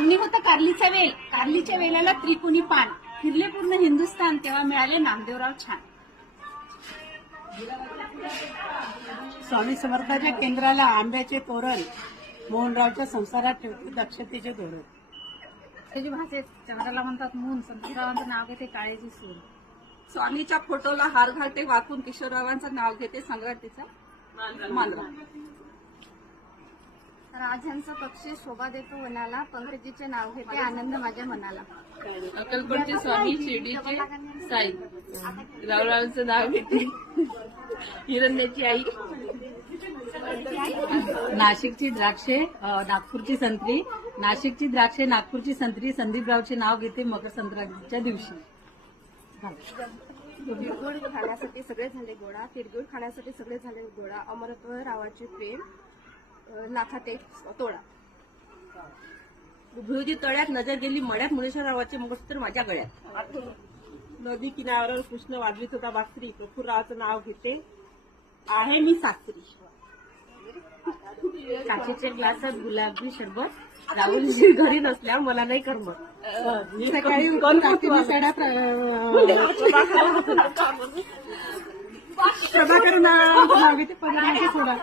मागणी होतं कारलीचा वेल, कारलीच्या वेलाला त्रिकोणी पान, फिरले पूर्ण हिंदुस्थान तेव्हा मिळाले नामदेवराव छान. स्वामी समर्थाच्या केंद्राला आंब्याचे तोरण, मोहनरावच्या संसारात ठेवते दक्षतेचे धोरण. त्याची भाषेत चंद्राला म्हणतात मून, संतरावांचं नाव घेते काळेची सूर. स्वामीच्या फोटोला हार घालते वाकून, किशोररावांचं नाव घेते संग्रातीचा मानरा. राजांचा पक्षी शोभा देतो वनाला, पंकजीचे नाव घेते आनंद माझ्या मनाला. अक्कलकोटचे स्वामी, शिर्डीचे साई, रावरावांचं नाव घेते हिरण्याची आई. नाशिकची द्राक्षे, नागपूरची संत्री, नाशिकची द्राक्षे, नागपूरची संत्री, संदीपरावचे नाव घेते मकर संक्रांतीच्या दिवशी. तिरगुळ खाण्यासाठी सगळे झाले गोळा, तिरगुळ खाण्यासाठी सगळे झाले गोळा, अमरत्व रावाचे प्रेम, लाखात एक तोळा. भिवजी तळ्यात नजर गेली मळ्यात, मुनेश्वररावाचे मंगळसूत्र माझ्या गळ्यात. नदी किनाऱ्यावर कृष्ण वाजवीत होता बासरी, प्रफुल्लरावाचं नाव घेते आहे मी सासरी. काचेच्या ग्लासात गुलाबी सरबत, राहुलजी घरी नसल्या मला नाही करमत. सकाळी उठून काकीने साड्या प्रभाकरना नाव घेते पदार्थाचा सोडा.